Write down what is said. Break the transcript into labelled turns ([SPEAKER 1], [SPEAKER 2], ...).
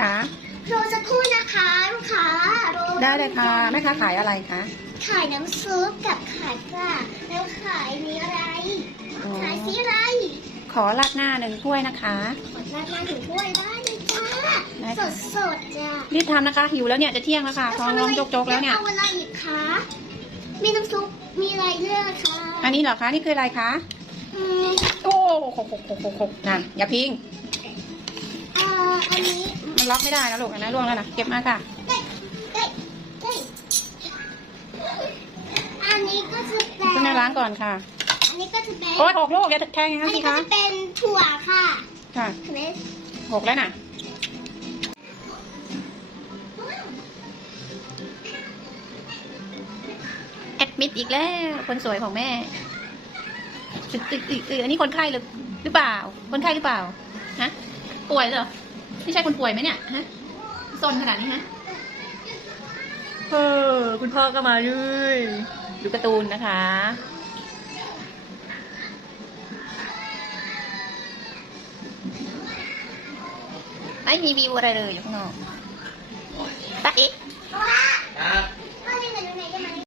[SPEAKER 1] ค่ะ
[SPEAKER 2] รอสักครู่นะคะลูกค้ารอ
[SPEAKER 1] ได้เลยค่ะแม่ค้าขายอะไรคะ
[SPEAKER 2] ขายน้ำซุปกับขายปลาแล้วขายมีอะไร
[SPEAKER 1] อ๋อ
[SPEAKER 2] ขายสีอะไร
[SPEAKER 1] ขอราดหน้าหนึ่งถ้วยนะคะ
[SPEAKER 2] กดราดหน้าถึงถ้วยได้เลยจ้า
[SPEAKER 1] ได้
[SPEAKER 2] ส
[SPEAKER 1] ค่ะ
[SPEAKER 2] ดสดๆจ้า
[SPEAKER 1] รีบทำนะคะหิวแล้วเนี่ยจะเที่ยงแล้วค่ะท้องร้องจกๆแล้วเนี่ย
[SPEAKER 2] เอาอะไรอีกคะมีน้ำซุปมีอะไรเลือกคะ
[SPEAKER 1] อันนี้เหรอคะนี่คืออะไรคะ
[SPEAKER 2] อืม
[SPEAKER 1] โอ้โหโหโหโหโหนั่นอย่าพิง
[SPEAKER 2] เอ่ออันนี้
[SPEAKER 1] มันล็อกไม่ได้นะลูกอันนั้นล่วงแล้วนะเก็บมาค่ะ
[SPEAKER 2] เอ้ยเอ้ยเอ้ยอันนี้ก็จะเป็น
[SPEAKER 1] ขึ้นในร้านก่อนค่ะ
[SPEAKER 2] อันนี้ก็จะเป็น
[SPEAKER 1] โอ้ยหกลูกอย่าแทงอย่าง
[SPEAKER 2] อั
[SPEAKER 1] นั้นนสิ
[SPEAKER 2] นี้ก็
[SPEAKER 1] คะ
[SPEAKER 2] จะเป็นถั่วค่ะ
[SPEAKER 1] ค่ะ
[SPEAKER 2] เห็นไหม
[SPEAKER 1] หกแล้วน่ะ แอดมิดอีกแล้ว คนสวยของแม่ตึกตึกตึกตึกอันนี้คนไข้หรือหรือเปล่า คนไข้หรือเปล่า ฮะ ป่วยเหรอ ไม่ใช่คนป่วยไหมเนี่ยฮะซนขนาดนี้ฮะเออคุณพ่อก็มาด้วยดูการ์ตูนนะคะไม่มีวิวอะไรเลยอยู่ข้างนอกตาเอ๊ะ
[SPEAKER 3] ครับ